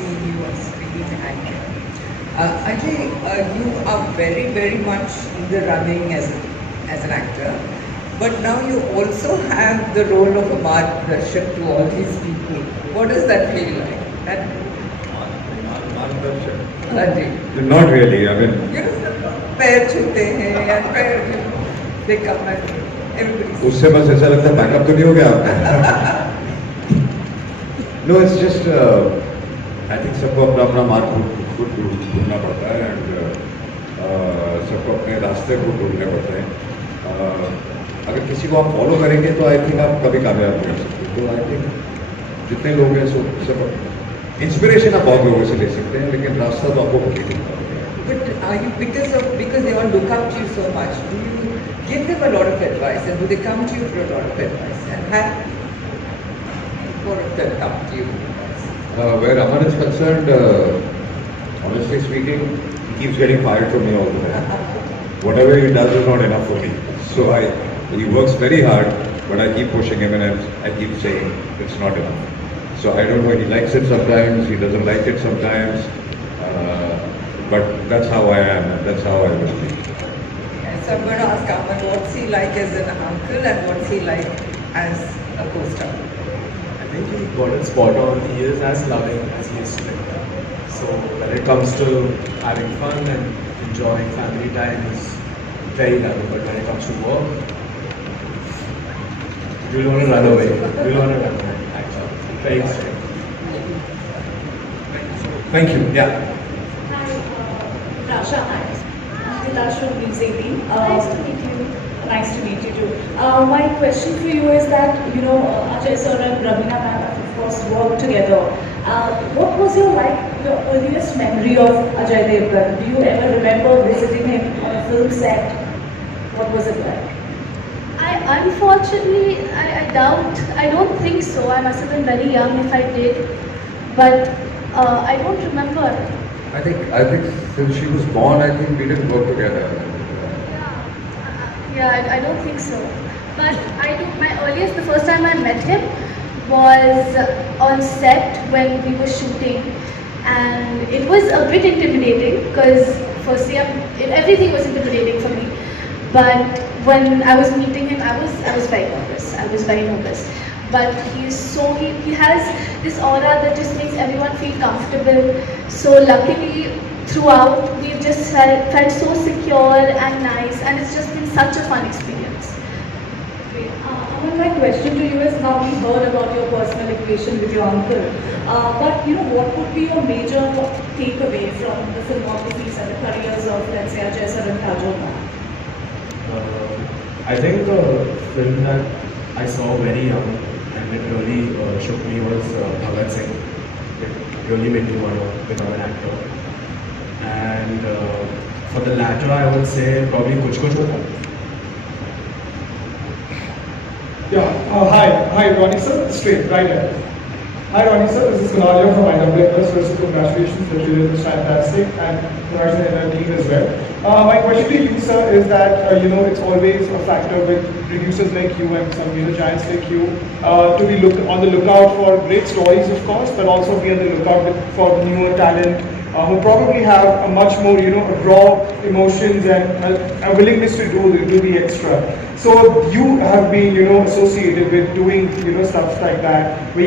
see you on screen and Ajay, you are very, very much in the running as an actor, but now you also have the role of a margdarshak to all these people. What does that feel like? That Ajay, Not really. I mean, you know, पैर छूते हैं and पैर, you know, they come and everybody. उससे बस ऐसा लगता है backup तो नहीं हो गया आपका. No, it's just I think सबको अपना अपना मार्ग खुद ढूंढना पड़ता है and सबको अपने रास्ते को ढूंढने पड़ते हैं. अगर किसी को आप फॉलो करेंगे तो आई थिंक आप कभी कामयाब नहीं हो सकते. तो आई थिंक जितने लोग हैं सब इंस्पिरेशन आप बहुत लोगों से ले सकते हैं, लेकिन रास्ता तो आपको खुद ही ढूंढना पड़ेगा. But are you because they all look up to you so much? Do you give them a lot of advice, and do they come to you for a lot of advice? And have more of them come to you? Where Aman is concerned, honestly speaking, he keeps getting fired from me all the time. Whatever he does is not enough for me. So he works very hard, but I keep pushing him and I keep saying it's not enough. So I don't know, he likes it sometimes, he doesn't like it sometimes, but that's how I am and that's how I will be. And so I'm going to ask Aman, what's he like as an uncle and what's he like as a co-star? I think he got it spot on. He is as loving as he is strict. So when it comes to having fun and enjoying family time, he's very loving. But when it comes to work, you'll want to run away. You'll want to run away. Actually, very strict. Thank you. Yeah. Hi, Rasha. Hi. Nitash from News 18. Nice to meet you. Nice to meet you too. My question for you is that, Ajay sir and Ravina ma'am have of course worked together. What was your earliest memory of Ajay Devgan? Do you ever remember visiting him on a film set? What was it like? Unfortunately, I doubt. I don't think so. I must have been very young if I did, but I don't remember. I think since she was born, I think we didn't work together. Yeah, I don't think so. But I do. The first time I met him was on set when we were shooting, and it was a bit intimidating because firstly, everything was intimidating for me. But when I was meeting him, I was very nervous. I was very nervous. But he has this aura that just makes everyone feel comfortable. So luckily, throughout, we've just felt so secure and nice, and it's just been such a fun experience. Aman, my question to you is, now we heard about your personal equation with your uncle, but what would be your major takeaway from the filmographies and the careers of, let's say, Ajay sir and Kajol ma'am? I think the film that I saw very young and it really shook me was Bhagat Singh. It really made me want to become an actor. And for the latter, I would say probably Kuch Kuch Hota. Yeah, hi Ronnie sir, straight, right here. Hi Ronnie sir, this is Kunal from IWS. First, congratulations, the trailer was fantastic, and congratulations to the team as well. My question to you sir is that, it's always a factor with producers like you and some giants like you to be on the lookout for great stories of course, but also be on the lookout for newer talent who probably have a much more, raw emotions and a willingness to do the extra. So you have been, associated with doing, stuff like that, where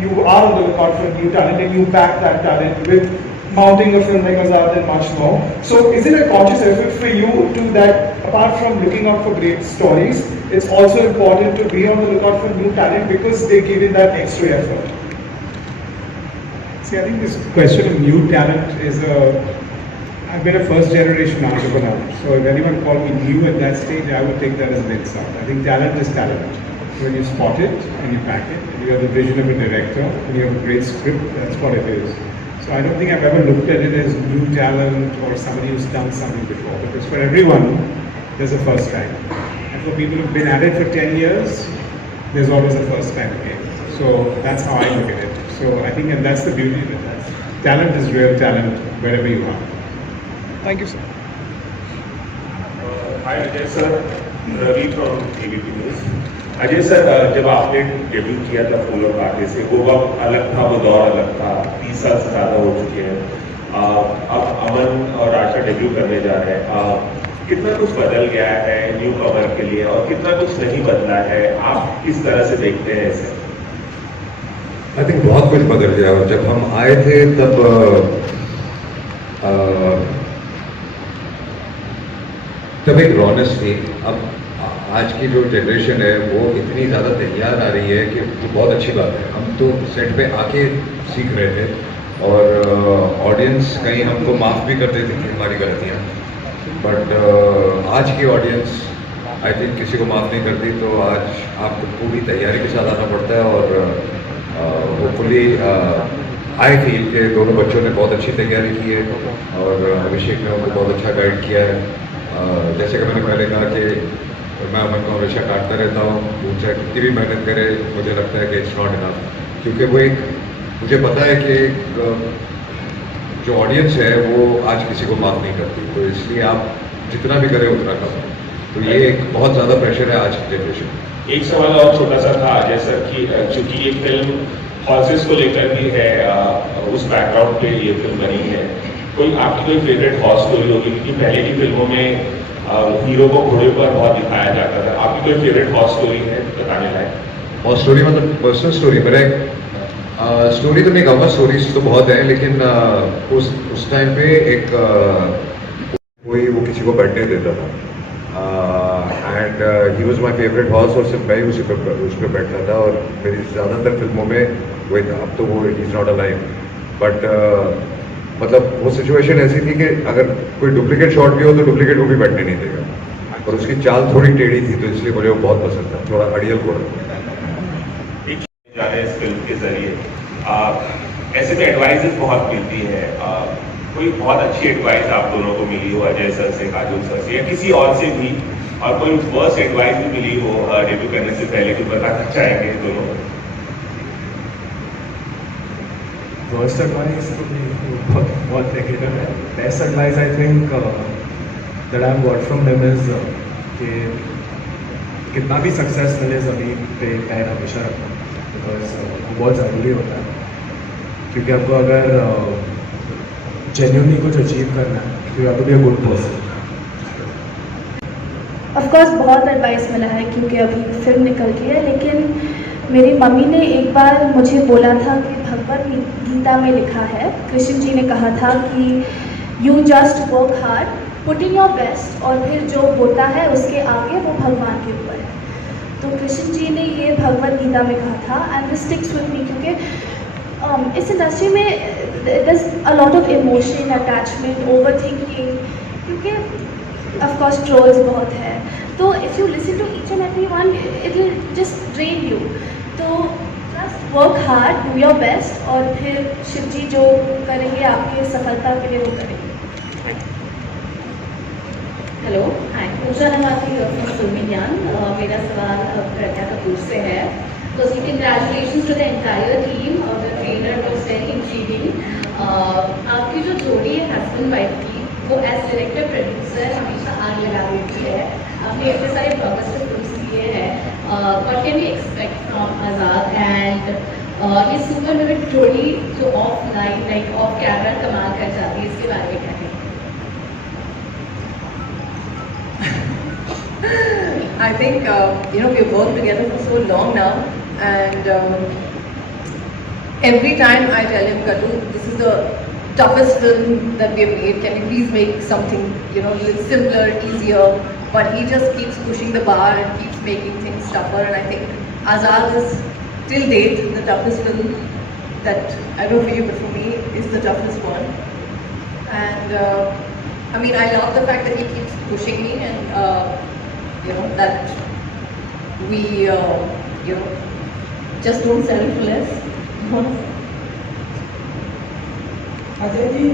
you are on the lookout for new talent and you back that talent with mounting a film like Azaad and much more. So is it a conscious effort for you to that, apart from looking out for great stories, it's also important to be on the lookout for new talent because they give it that extra effort? See, I think this question of new talent I've been a first generation entrepreneur. So if anyone called me new at that stage, I would take that as an insult. I think talent is talent. When you spot it and you back it, and you have the vision of a director, and you have a great script, that's what it is. So I don't think I've ever looked at it as new talent or somebody who's done something before. Because for everyone, there's a first time. And for people who've been at it for 10 years, there's always a first time again. So that's how I look at it. So I think, and that's the beauty of it. Talent is real talent wherever you are. Thank you sir. Hi Ajay sir, Ravi from ABP News. Ajay sir, जब आपने debut किया था फूल और कांटे से, वो वक्त अलग था, वो दौर अलग था, 30 साल से ज़्यादा हो चुके हैं। अब अमन और आशा डेब्यू करने जा रहे हैं। कितना कुछ बदल गया है न्यू कमर के लिए और कितना कुछ नहीं बदला है, आप किस तरह से देखते हैं इसे? आई थिंक बहुत कुछ बदल गया। और जब हम आए थे तब एक रौनक थी। अब आज की जो जनरेशन है वो इतनी ज़्यादा तैयार आ रही है कि तो बहुत अच्छी बात है। हम तो सेट पे आके सीख रहे थे और ऑडियंस कहीं हमको माफ़ भी कर देती थी हमारी गलतियाँ, बट आज की ऑडियंस आई थिंक किसी को माफ़ नहीं करती। तो आज आपको पूरी तैयारी के साथ आना पड़ता है और होपफुली आई फील के दोनों बच्चों ने बहुत अच्छी तैयारी की है और अभिषेक ने उनको बहुत अच्छा गाइड किया है। जैसे कि मैंने पहले कहा कि मैं अमन को हमेशा काटता रहता हूँ, वो चाहे कितनी भी मेहनत करे, मुझे लगता है कि इट्स नॉट इनफ, क्योंकि वो एक मुझे पता है कि जो ऑडियंस है वो आज किसी को माफ़ नहीं करती, तो इसलिए आप जितना भी करें उतना कम। तो ये एक बहुत ज़्यादा प्रेशर है आज की जनरेशन में। एक सवाल और छोटा सा था अजय सर कि चूंकि ये फिल्म हॉर्सेस को लेकर भी है, उस बैकग्राउंड पे ये फिल्म बनी है, आपकी कोई फेवरेट हॉर्स स्टोरी होगी? क्योंकि पहले की फिल्मों में हीरो को घोड़े पर बहुत दिखाया जाता था। आपकी कोई फेवरेट हॉर्स स्टोरी है बताने लायक? हॉर्स स्टोरी मतलब पर्सनल स्टोरी? मेरा स्टोरी तो नहीं कहूँगा, स्टोरीज तो बहुत है, लेकिन उस टाइम पे एक कोई वो किसी को बैठने देता था and he was my favourite horse और सिर्फ मैं ही उस पर बैठता था और मेरी ज़्यादातर फिल्मों में वही था। अब तो वो इज़ नॉट अलाइव, बट मतलब वो सिचुएशन ऐसी थी कि अगर कोई डुप्लीकेट शॉट भी हो तो डुप्लीकेट को भी बैठने नहीं देगा, और उसकी चाल थोड़ी टेढ़ी थी तो इसलिए मुझे वो बहुत पसंद था, थोड़ा अड़ियल घोड़ा। जाने इस फिल्म के जरिए ऐसे में एडवाइजेस बहुत मिलती है, कोई बहुत अच्छी एडवाइस आप दोनों को मिली हो अजय सर से, काजोल सर से या किसी और से भी, और कोई वर्स्ट एडवाइस भी मिली हो डेब्यू करने से पहले, जो बताना चाहेंगे दोनों? वर्स्ट एडवाइस तो बहुत नेगेटिव है। Best advice I think that I have got from him is कि कितना भी सक्सेस मिले ज़मीन पे पैर हमेशा रखो, बिकॉज वो बहुत ज़रूरी होता है। क्योंकि आपको अगर जेन्युइनली कुछ अचीव करना है तो you have to be a good person. Of course बहुत एडवाइस मिला है क्योंकि अभी फिल्म निकल गई है, लेकिन मेरी मम्मी ने एक बार मुझे बोला था कि भगवद गीता में लिखा है, कृष्ण जी ने कहा था कि you just work hard, put in your best, और फिर जो होता है उसके आगे वो भगवान के ऊपर है। तो कृष्ण जी ने ये भगवद गीता में कहा था and this sticks with me, क्योंकि इस इंडस्ट्री में there is a lot of emotion, attachment, over thinking, क्योंकि ऑफ कोर्स ट्रोल्स बहुत है, तो if you listen to each and every one it will just drain you. तो just work hard, do your best, और फिर शिव जी जो करेंगे आपकी सफलता के लिए वो करेंगे। हेलो, हाय, पूजा नवाती फिल्मी ज्ञान। मेरा सवाल प्रज्ञा कपूर से है। तो congratulations to the entire team, और the trailer was very intriguing. आपकी जो जोड़ी है हस्बैंड वाइफ की, वो एज डायरेक्टर प्रोड्यूसर हमेशा आग लगा देती है। आपने इतने सारे ब्लॉकबस्टर फिल्म्स किए हैं, what can we expect from Azaad? And ये सुपर हिट जोड़ी जो off line like off camera कमाल कर जाती है, इसके बारे में क्या कहेंगे? I think we've worked together for so long now, and every time I tell him, Katu, this is the toughest film that we have made. Can you please make something a little simpler, easier? But he just keeps pushing the bar and keeps making things tougher. And I think Azaad is till date the toughest film that I don't know for you, but for me is the toughest one. And I love the fact that he keeps pushing me, and that we just don't settle for less. Ajay ji,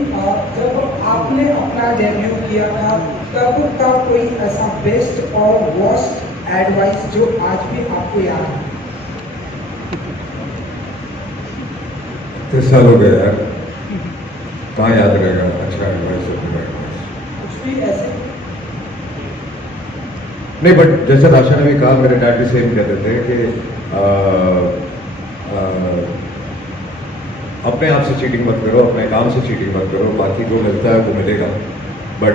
जब आपने अपना debut किया था तब का कोई ऐसा best और वर्स्ट एडवाइस जो आज भी आपको याद है? 30 साल हो गए यार, कहाँ याद रहेगा अच्छा एडवाइस? कुछ भी ऐसे नहीं, बट जैसे राशा ने भी कहा, मेरे डैड भी सेम कहते थे कि अपने आप से चीटिंग मत करो, अपने काम से चीटिंग मत करो, बाकी जो मिलता है वो मिलेगा, बट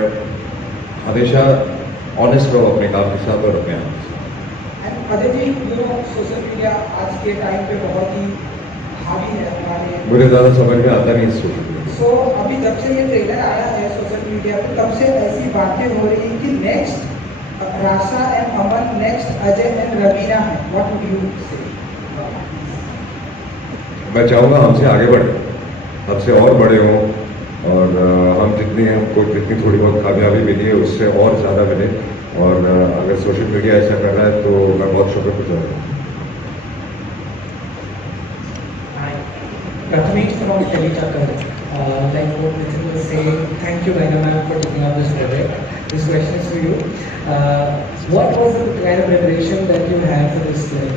हमेशा ऑनेस्ट रहो अपने काम के साथ और अपने आप के साथ। अजय जी, सोशल मीडिया आज के टाइम पे बहुत ही हावी है हमारे, मुझे ज़्यादा समझ में आता नहीं इस सोशल मीडिया। सो अभी जब से ये ट्रेलर आया है सोशल मीडिया पे, तब से ऐसी बातें हो रही है कि next Rasha and Aman, next Ajay and Raveena है। व्हाट वुड यू से? मैं चाहूँगा हमसे आगे बढ़े, हमसे और बड़े हों, और हम हमको जितनी थोड़ी बहुत कामयाबी मिली है उससे और ज़्यादा मिले, और अगर सोशल मीडिया ऐसा कर रहा है तो मैं बहुत शुक्रगुजार हूँ। Prathamesh from Teletakar, like what Nitin was saying, thank you Raina ma'am for taking up this project. This question is for you. What was the kind of preparation that you had for this film?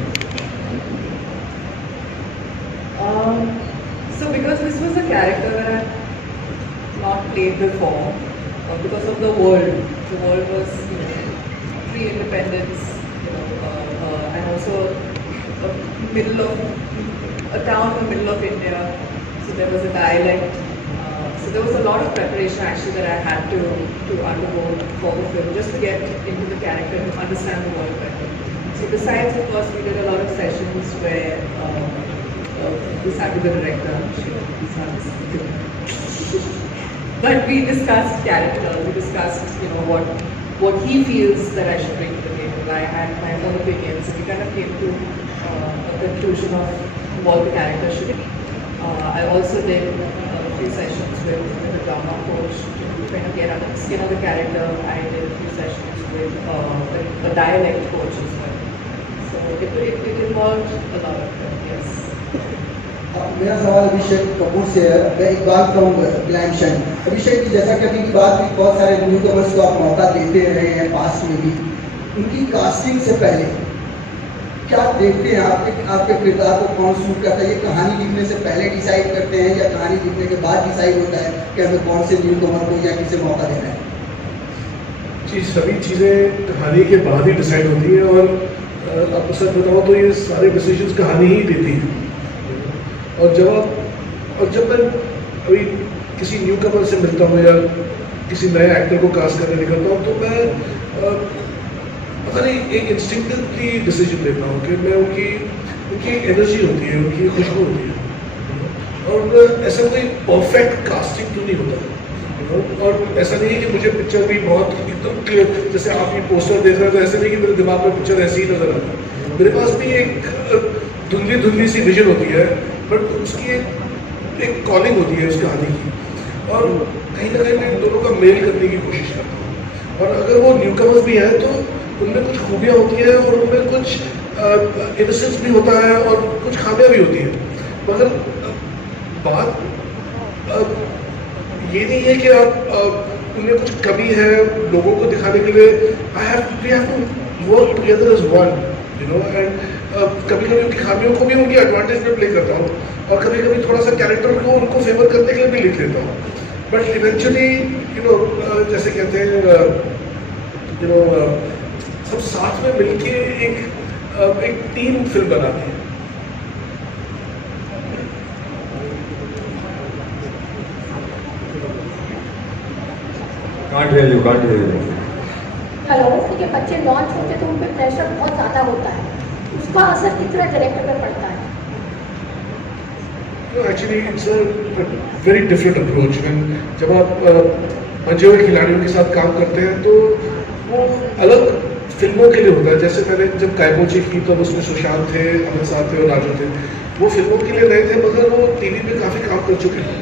So because this was a character that I had not played before, because of the world was pre-independence, and also a town in the middle of India, so there was a dialect. So there was a lot of preparation actually that I had to undergo for the film, just to get into the character and understand the world better. So besides, of course, we did a lot of sessions where we sat with the director, but we discussed character, we discussed what he feels that I should bring to the table. I had my own opinions, and we kind of came to a conclusion of what the character should be. I also did a few sessions with the drama coach to kind of get under the skin of the character. I did a few sessions with a dialect coach as well. So it involved a lot of them, yes. मेरा सवाल अभिषेक कपूर से है। मैं Iqbal from ग्लैमशन। Abhishek ji, जैसा कि अभी की बात हुई, बहुत सारे न्यू कमर्स को आप मौका देते रहे हैं पास्ट में भी, उनकी कास्टिंग से पहले क्या देखते हैं आपके किरदार को कौन सूट करता है? ये कहानी लिखने से पहले डिसाइड करते हैं या कहानी लिखने के बाद डिसाइड होता है कि हमें कौन से न्यू कमर को या किसे मौका देना है? जी, सभी चीज़ें कहानी के बाद ही डिसाइड होती है, और आपको सच बताऊँ तो ये सारे डिसीजंस कहानी ही देती है। और जब मैं अभी किसी न्यू कमर से मिलता हूँ या किसी नए एक्टर को कास्ट करने निकलता हूँ, तो मैं पता नहीं एक इंस्टिंक्टिवली डिसीजन लेता हूँ कि मैं उनकी एनर्जी होती है, उनकी खुशबू होती है, और ऐसा कोई परफेक्ट कास्टिंग तो नहीं होता। और ऐसा नहीं है कि मुझे पिक्चर भी बहुत एकदम क्लियर, जैसे आप ये पोस्टर देख रहे हैं, तो ऐसे नहीं कि मेरे दिमाग में पिक्चर ऐसी ही नजर आता है। मेरे पास भी एक धुंधली सी विजन होती है, बट उसकी एक कॉलिंग होती है उस कहानी की, और कहीं ना कहीं मैं इन दोनों का मेल करने की कोशिश करता हूँ। और अगर वो न्यू कमर्स भी हैं तो उनमें कुछ खूबियाँ होती हैं, और उनमें कुछ इनोसेंस भी होता है, और कुछ खामियाँ भी होती हैं। मगर बात ये नहीं है कि आप उनमें कुछ कमी है लोगों को दिखाने के लिए। We have to work together as one, and कभी कभी उनकी खामियों को भी उनकी एडवांटेज में प्ले करता हूँ, और कभी कभी थोड़ा सा कैरेक्टर को उनको फेवर करने के लिए भी लिख लेता हूँ। बट इवेंचुअली जैसे कहते हैं सब साथ में मिलके एक टीम फिल्म बनाते हैं। Can't hear you. हेलो, क्योंकि बच्चे लॉन्च होते तो उन पर प्रेशर बहुत ज़्यादा होता है, उसका असर कितना डायरेक्टर पर पड़ता है? Actually it's a very different approach. जब आप मंजे हुए खिलाड़ियों के साथ काम करते हैं तो वो अलग फिल्मों के लिए होता है। जैसे मैंने जब कायपोची की तो उसमें सुशांत थे, अमित साहब थे और राजू थे। वो फिल्मों के लिए नए थे, मगर वो टीवी पे काफ़ी काम कर चुके थे।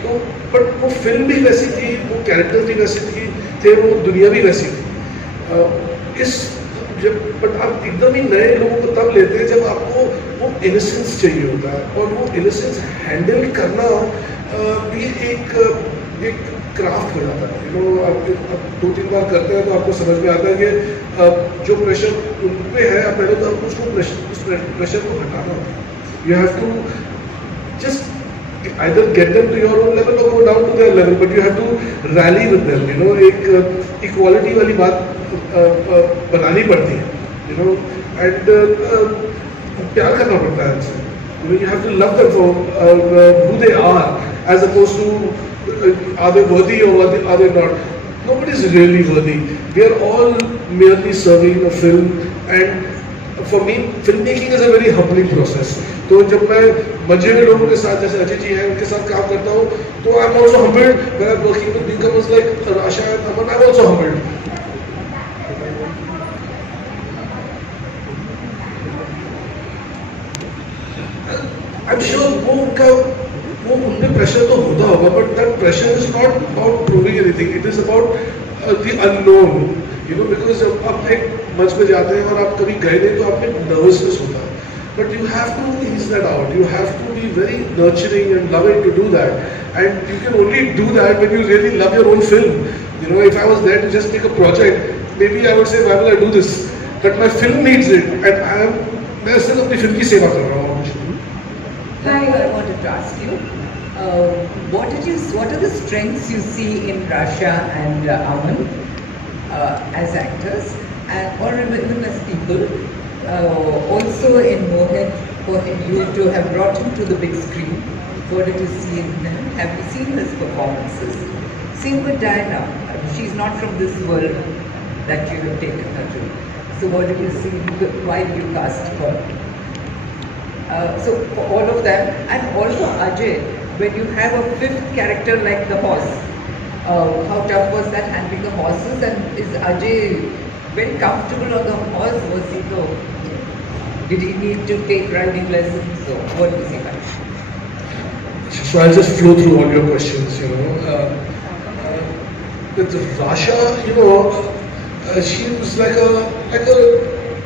तो बट वो फिल्म भी वैसी थी, वो कैरेक्टर्स भी वैसे थे, वो दुनिया भी वैसी थी। बट आप एकदम ही नए लोगों को तब लेते हैं जब आपको वो इनोसेंस चाहिए होता है, और वो इनोसेंस हैंडल करना भी एक क्राफ्ट हो जाता है। आप 2-3 बार करते हैं तो आपको समझ में आता है कि जो प्रेशर उन पे है, पहले तो आपको उस प्रेशर को हटाना होता है। You have to just either get them to your own level or go down to on their level, but you have to rally with them. You know, एक equality वाली बात बनानी पड़ती है. You know, and प्यार करना पड़ता है उनसे. You know, you have to love them for who they are, as opposed to are they worthy or are they not. Nobody is really worthy. We are all merely serving a film, and for me, filmmaking is a very humbling process. तो जब मैं मजे में लोगों के साथ जैसे अजय जी हैं उनके साथ काम करता हूँ तो I'm also humbled. When I'm working with newcomers like Rasha and Aman, I'm also humbled. I'm sure वो उनपे प्रेशर तो होता होगा, but that pressure is not about proving anything. It is about the unknown. You know, because जब आप एक मंच पे जाते हैं और आप कभी गए नहीं तो आप में nervousness होता है. But you have to ease that out. You have to be very nurturing and loving to do that. And you can only do that when you really love your own film. You know, if I was there to just make a project, maybe I would say, why will I do this? But my film needs it, and मैं सिर्फ अपनी film की सेवा कर रहा हूँ. Hi, I wanted to ask you, what are the strengths you see in Rasha and Aman as actors, and or even as people? Also in Mohit, for you to have brought him to the big screen, what did you see in him? Have you seen his performances? Same with Diana. She's not from this world that you have taken her to. So what did you see? Why did you cast her? So for all of them, and also Ajay, when you have a fifth character like the horse, how tough was that handling the horses? And is Ajay very comfortable on the horse? Was he though? Did he need to take riding lessons? So what was he like? So I'll just flow through all your questions. You know, with Rasha, you know, she was like a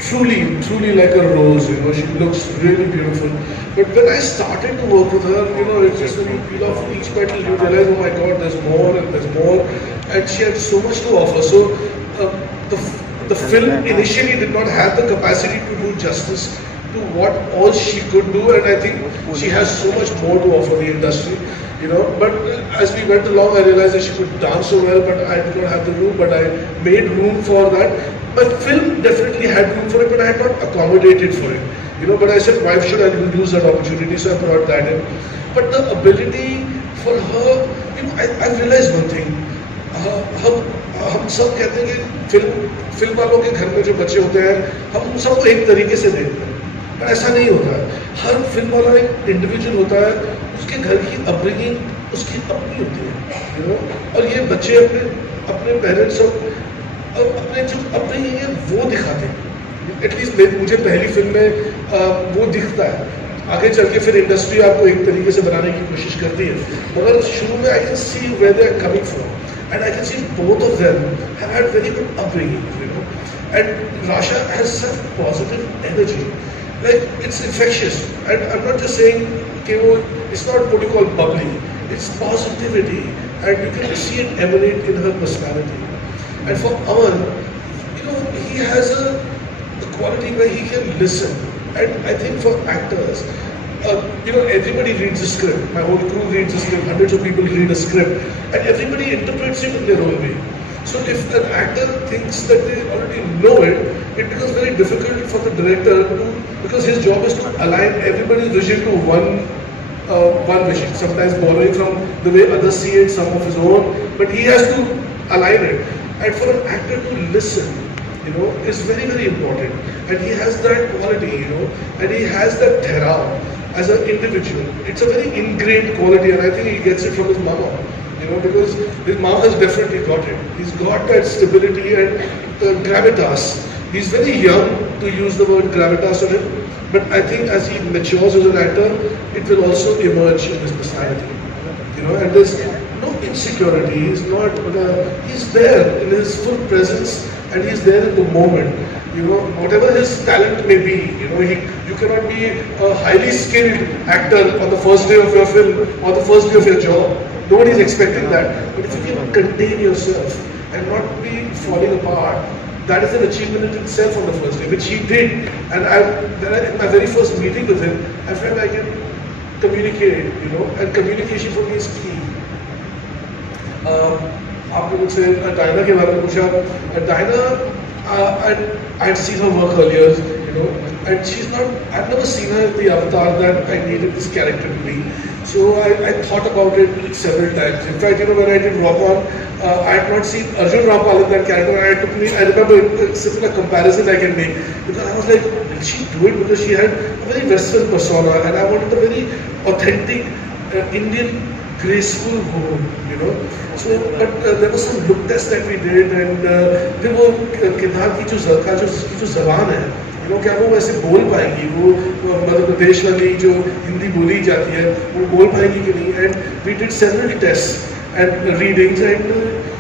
truly like a rose. You know, she looks really beautiful. But when I started to work with her, you know, it's just when you peel off each petal, you realize, oh my God, there's more and there's more, and she had so much to offer. So the film initially did not have the capacity to do justice to what all she could do, and I think she has so much more to offer the industry. You know, but as we went along, I realized that she could dance so well, but I did not have the room. But I made room for that. But film definitely had room for it, but I had not accommodated for it. You know, but I said, why should I lose that opportunity? So I brought that in. But the ability for her, you know, I've realized one thing. हम सब कहते हैं कि film वालों के घर में जो बच्चे होते हैं, हम सबको एक तरीके से देखते हैं, पर ऐसा नहीं होता है. हर फिल्म वाला एक इंडिविजुअल होता है, उसके घर की अपब्रिंगिंग उसकी अपनी होती है, you know? और ये बच्चे अपने पेरेंट्स और अपने जो अपने ये वो दिखाते हैं. एटलीस्ट मुझे पहली फिल्म में वो दिखता है. आगे चल के फिर इंडस्ट्री आपको एक तरीके से बनाने की कोशिश करती है, मगर शुरू में I can see where they are coming from, and I can see both of them have had very good upbringing, you know. And Rasha has such positive energy, like it's infectious. And I'm not just saying, okay, it's not what you call bubbly. It's positivity, and you can see it emanate in her personality. And for Aman, you know, he has a quality where he can listen. And I think for actors, you know, everybody reads a script. My whole crew reads a script. Hundreds of people read a script, and everybody interprets it in their own way. So if an actor thinks that they already know it, it becomes very difficult for the director to, because his job is to align everybody's vision to one vision. Sometimes borrowing from the way others see it, some of his own, but he has to align it. And for an actor to listen, you know, is very, very important. And he has that quality, you know, and he has that thera as an individual. It's a very ingrained quality, and I think he gets it from his mama, you know, because his mom has definitely got it. He's got that stability and gravitas. He's very young to use the word gravitas on him, but I think as he matures as an actor, it will also emerge in his personality, you know, and there's no insecurity. He's not, he's there in his full presence, and he's there in the moment. You know, whatever his talent may be, you know, you cannot be a highly skilled actor on the first day of your film or the first day of your job. Nobody is expecting that. But if you can contain yourself and not be falling apart, that is an achievement in itself on the first day, which he did. And in my very first meeting with him, I felt I can communicate, you know, and communication for me is key. आपने मुझसे Diana के बारे में पूछा. Diana, I'd seen her work earlier, you know, and I've never seen her in the avatar that I needed this character to be. So I thought about it several times. In fact, you know, when I did Rock On, I had not seen Arjun Rampal in that character, and I remember such a comparison I can make, because I was like, will she do it? Because she had a very Western persona, and I wanted a very authentic Indian graceful woman, you know. So, but there was some look test that we did, and फिर वो किरदार की जो ज़बान है, you know, क्या वो वैसे बोल पाएगी, वो मध्य प्रदेश वाली जो हिंदी बोली जाती है, वो बोल पाएगी कि नहीं? And we did several tests and readings, and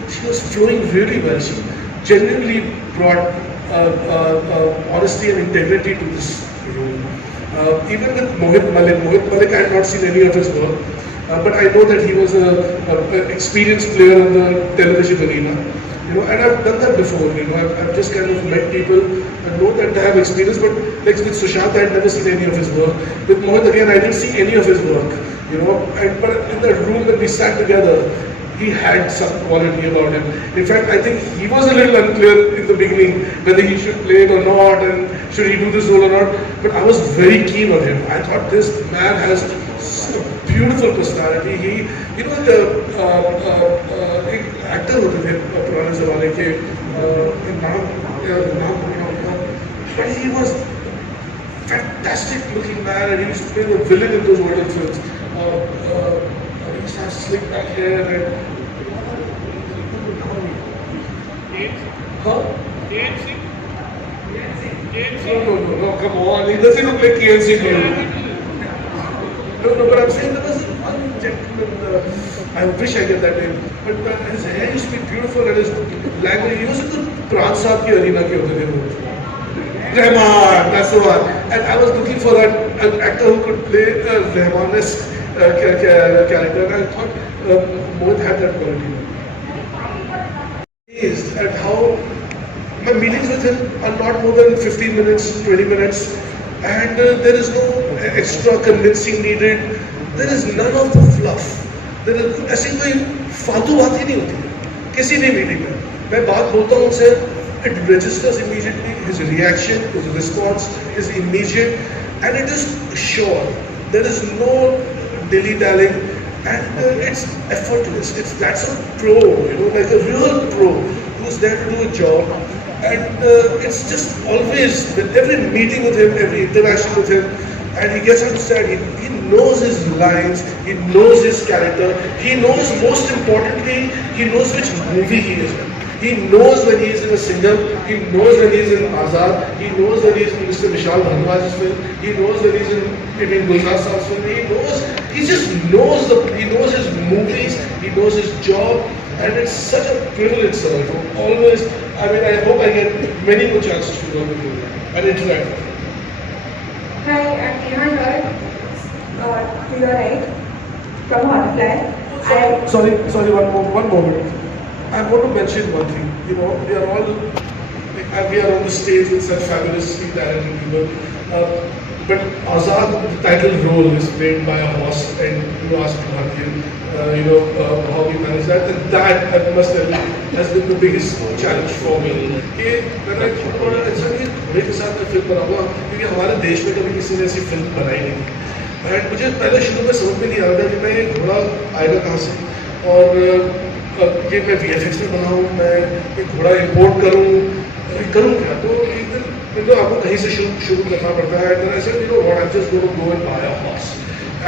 she was flowing really well. She genuinely brought honesty and integrity to this role. Even with Mohit Malik, I had not seen any of his work. But I know that he was an experienced player in the television arena, you know, and I've done that before. You know, I've just kind of met people and know that they have experience. But like with Sushant, I had never seen any of his work. With Mohit again, I didn't see any of his work. You know, but in that room when we sat together, he had some quality about him. In fact, I think he was a little unclear in the beginning whether he should play it or not, and should he do this role or not. But I was very keen on him. I thought this man has a beautiful personality. He, you know, एक actor होते थे पुराने ज़माने के, but he was fantastic looking man, and he used to play the villain in those older films. He used to have slick back hair and. Huh? No, come on. He doesn't look like KNC to you. No, but I'm saying there was one gentleman, I wish I get that name, but his hair used to be beautiful and his language, he was in the Pran Saab ki arena ke hote the. Rahman, that's the one. And I was looking for an actor who could play a Rahman-esque character, and I thought Mohit had that quality. Amazed at how my meetings with him are not more than 15 minutes, 20 minutes, and there is no extra convincing needed. There is none of the fluff. There is ऐसी कोई फालतू बात ही नहीं होती किसी भी meeting में. मैं बात बोलता हूँ उनसे, it registers immediately. His reaction, his response is immediate, and it is sure. There is no dilly-dallying, and it's effortless. That's a pro, you know, like a real pro who's there to do a job. And it's just always, with every meeting with him, every interaction with him, and he gets outside, he knows his lines, he knows his character, he knows, most importantly, he knows which movie he is in. He knows when he is in a Singham, he knows when he is in Azaad, he knows when he is in Mr. Vishal Bharwaj's film, he knows when he is in Gulzar Saab's film, he just knows he knows his movies, he knows his job, and it's such a privilege, sir. Always, I mean, I hope I get many more chances to work with you and interact with you. Hi, I'm Neha here, to your right, from Butterfly. Sorry, one moment. I want to mention one thing. You know, we are on the stage with such fabulously talented people. But Azaad, the title role, is played by a horse, and you asked Bhartiya, how we manage that. And that, I must tell you, has been the biggest challenge for me. When I thought about it, I घोड़े के साथ मैं film बनाऊंगा, क्योंकि हमारे देश में कभी किसी ने ऐसी फिल्म बनाई नहीं. एंड मुझे पहले शुरू में समझ में नहीं आ रहा था कि मैं ये घोड़ा आएगा कहाँ से, और ये मैं VFX में बनाऊँ, मैं ये घोड़ा इम्पोर्ट करूँ क्या. तो एक दिन तो आपको कहीं से शुरू करना पड़ता है. And I said, you know what, I'm just going to go and buy a horse,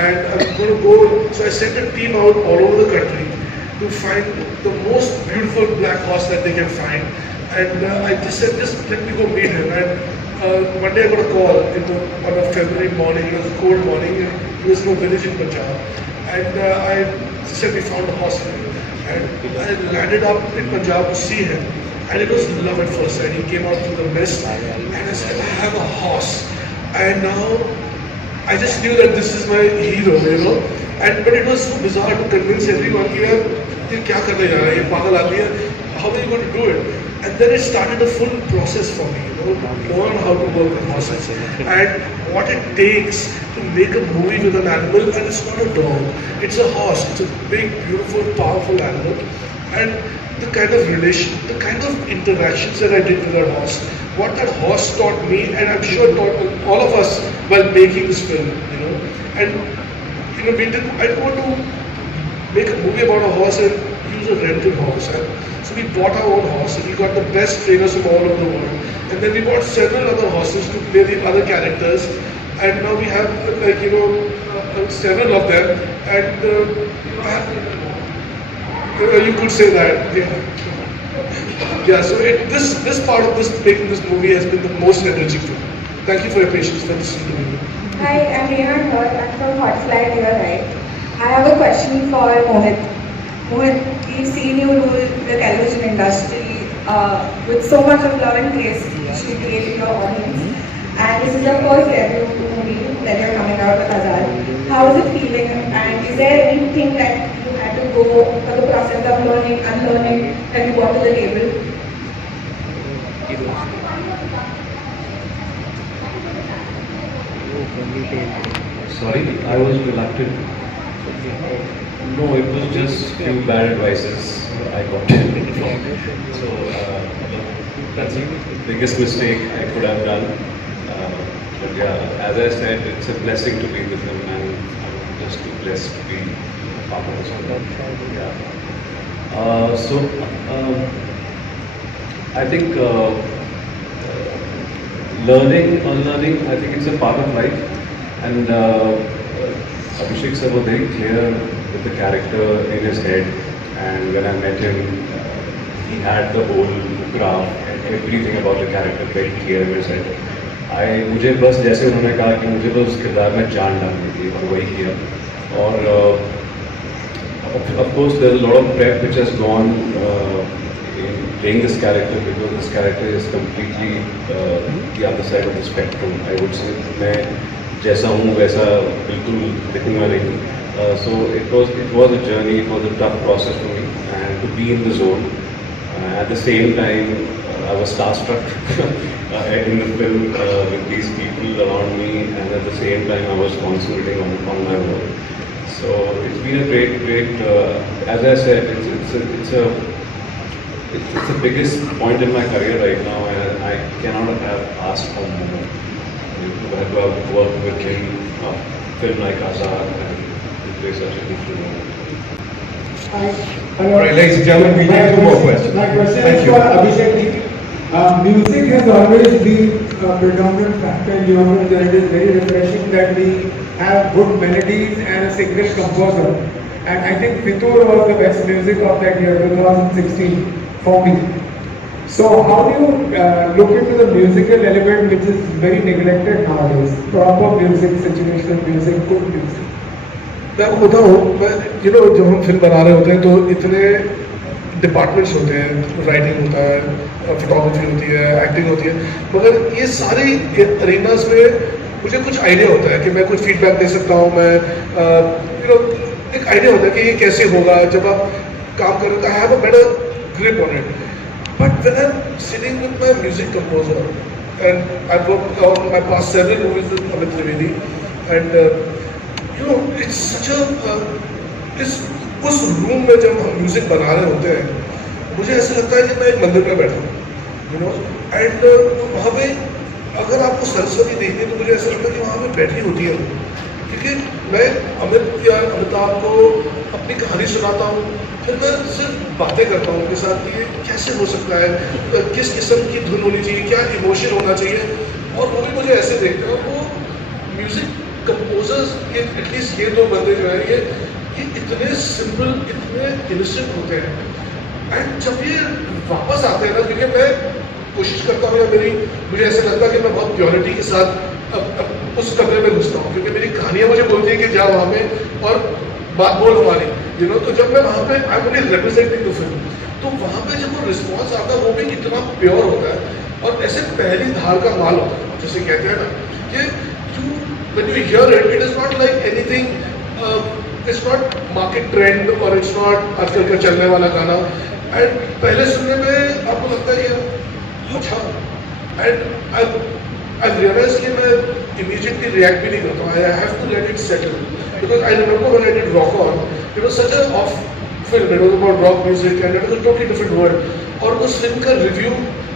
and I'm going to go. So I sent a team out all over the country to find the most beautiful black horse that they can find. And I just said, just let me go meet him. And one day I got a call on a February morning. It was a cold morning, and he was in a village in Punjab. And I said, we found a horse for you. And I landed up in Punjab to see him. And it was love at first sight. He came out through the mist, and I said, I have a horse. And now I just knew that this is my hero, you know. and but it was so bizarre to convince everyone कि यार ये क्या करने जा रहा है, ये पागल आदमी है, how are you going to do it? And then it started a full process for me, learn how to work with horses and what it takes to make a movie with an animal. And it's not a dog, it's a horse. It's a big, beautiful, powerful animal. And the kind of the kind of interactions that I did with that horse, what that horse taught me, and I'm sure taught all of us while making this film, And I didn't want to make a movie about a horse and use a rental horse. So we bought our own horse, and we got the best trainers from all over the world. And then we bought several other horses to play the other characters. And now we have several of them. And you could say that. Yeah. So this part of making this movie has been the most enriching for me. Thank you for your patience for listening to me. Hi, I'm Neha here. I'm from Hotfly, near right. I have a question for Mohit. Mohit, we've seen you rule the television industry with so much of love and grace which you create in your audience. And this is your first debut movie that you're coming out with Azaad. How is it feeling? And is there anything that you had to go for the process of learning, unlearning that you brought to the table? Sorry, I was reluctant. No, it was just few bad advices I got. So that's the biggest mistake I could have done. But yeah, as I said, it's a blessing to be in the film, and I'm just too blessed to be a part of this film. Yeah. I think learning, unlearning, I think it's a part of life. And Abhishek sir was very clear with the character in his head, and when I met him, he had the whole graph and everything about the character very clear in his head. मुझे बस जैसे उन्होंने कहा कि मुझे बस किरदार में जान डालनी थी और वही किया. और of course there's a lot of prep which has gone in playing this character, because this character is completely the other side of the spectrum. I would say मैं जैसा हूँ वैसा बिल्कुल दिखूंगा नहीं. So it was a journey, it was a tough process for me, and to be in the zone. At the same time, I was starstruck in the film with these people around me, and at the same time I was concentrating on my work. So it's been a great. As I said, it's the biggest point in my career right now, and I cannot have asked for more. To have worked with him, a film like Azaad, and to play such a different role. All right, ladies and gentlemen, we have 2 more questions. My question Thank is you. for Abhishek ji. Music has always been a predominant factor in your film. It is very refreshing that we have good melodies and a single composer. And I think Fitur was the best music of that year, 2016, for me. So how do you look into the musical element which is very neglected nowadays? Proper music, situational music, good music. मैं आपको बताऊँ, जब हम film बना रहे होते हैं तो इतने डिपार्टमेंट्स होते हैं, राइटिंग होता है, फोटोग्राफी होती है, एक्टिंग होती है, मगर ये सारी अरेनास में मुझे कुछ आइडिया होता है कि मैं कुछ फीडबैक दे सकता हूँ. मैं एक आइडिया होता है कि ये कैसे होगा जब आप काम कर रहे हो. I have a better grip on it. But when I'm sitting with my music composer, and I've worked on my past several movies with Amit Trivedi, and it's such a उस रूम में जब हम music बना रहे होते हैं, मुझे ऐसा लगता है कि मैं एक मंदिर में बैठा हूँ, एंड वहाँ पे अगर आपको सरस्वती देखनी है तो मुझे ऐसा लगता है कि वहाँ पे बैठी होती है, क्योंकि मैं अमित या अमिताभ को अपनी कहानी सुनाता हूँ, फिर मैं सिर्फ बातें करता हूँ उनके साथ कि ये कैसे हो सकता है, किस किस्म की धुन होनी चाहिए, क्या इमोशन होना चाहिए, और वो भी मुझे ऐसे देखते हैं. वो म्यूजिक कंपोजर्स, एटलीस्ट ये 2 बंदे जो हैं, ये इतने सिंपल, इतने इनोसेंट होते हैं, एंड जब ये वापस आते हैं ना, क्योंकि मैं कोशिश करता हूँ, या मुझे ऐसा लगता है कि मैं बहुत प्योरिटी के साथ उस कमरे में घुसता हूँ, क्योंकि मेरी कहानियाँ मुझे बोलती हैं कि जा वहाँ पे और बात बोल हमारी, तो जब मैं वहाँ पे I am only representing the film, तो वहाँ पे जब वो रिस्पॉन्स आता है वो भी इतना प्योर होता है और ऐसे पहली धार का माल होता है, जैसे कहते हैं ना कि when you here it, it is not like anything it's not market trend और इट्स नॉट आजकल का चलने वाला गाना। एंड पहले सुनने में आपको लगता है कि अच्छा, एंड आई रियलाइज कि मैं इमीडिएटली रिएक्ट भी नहीं करता हूँ। I have to let it settle, because I remember when I did Rock On, it was such a off film, it was about rock music and it was a totally different world. और उस film का review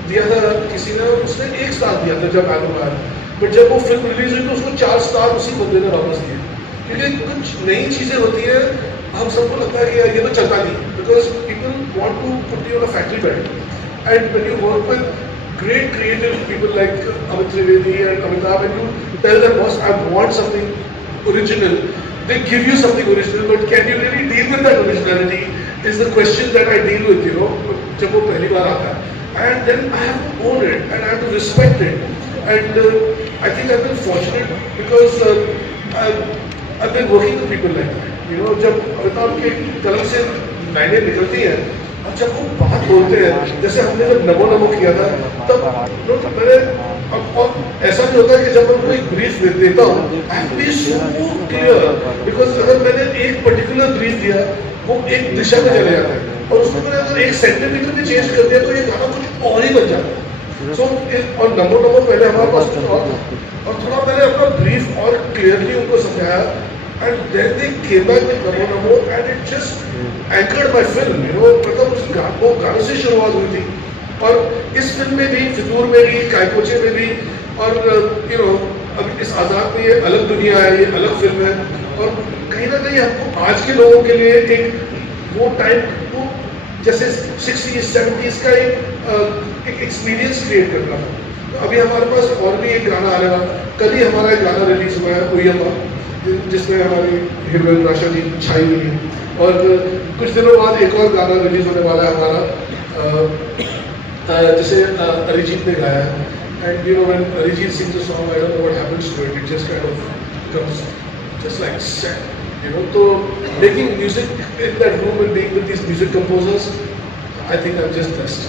दिया था किसी ने, उसने 1 star दिया था जब एल्बम आया, बट जब वो फिल्म रिलीज हुई तो उसको 4 स्टार उसी बंदे ने वापस दिए, क्योंकि कुछ नई चीज़ें होती हैं, हम सबको लगता है कि यार ये तो चलता नहीं, because people want to put you on a factory bed. And when you work with great creative people like Amit Trivedi and Amitabh, and you tell them, boss, I want something original, they give you something original, but can you really deal with that originality is the question that I deal with, you know, जब वो पहली बार आता है, and then I have to own it and I have to respect it, and I think I've been fortunate because I've been working with people like that, you know, जब अमिताभ के कलम से लाइनें निकलती हैं और जब वो बात बोलते हैं, जैसे हमने जब नमो नमो किया था तब मैंने और ऐसा नहीं होता कि जब मैं उनको एक ब्रीफ देता हूँ, I have to be so clear, because अगर मैंने एक पर्टिकुलर ब्रीफ दिया वो एक दिशा में चले जाता है, और उसको मैंने अगर 1 सेंटीमीटर भी चेंज कर दिया तो ये गाना कुछ और ही बन जाता है। सो और नमो नमो पहले हमारे पास कुछ और था, और थोड़ा मैंने अपना ब्रीफ और क्लियरली उनको समझाया, and then they came back with Namo Namo and it just anchored my film, you know, मतलब वो गाने से शुरुआत हुई थी, और इस फिल्म में भी, फितूर में भी, कायकोचे में भी, और यू नो अब इस आज़ाद में ये अलग दुनिया है, ये अलग फिल्म है, और कहीं ना कहीं हमको आज के लोगों के लिए एक वो टाइम वो जैसे 60s 70s का एक एक्सपीरियंस क्रिएट करना था। तो अभी हमारे पास और भी एक गाना आने वाला, कल ही हमारा एक गाना रिलीज हुआ है उयम्मा, जिसमें हमारी हीरोइन राशा जी छाई हुई है, और कुछ दिनों बाद एक और गाना रिलीज होने वाला है हमारा, जिसे अरिजीत ने गाया है, and you know when Arijit sings a song, I don't know what happens to it, it just kind of comes just like set, you know. So making music in that room and being with these music composers, I think I'm just blessed.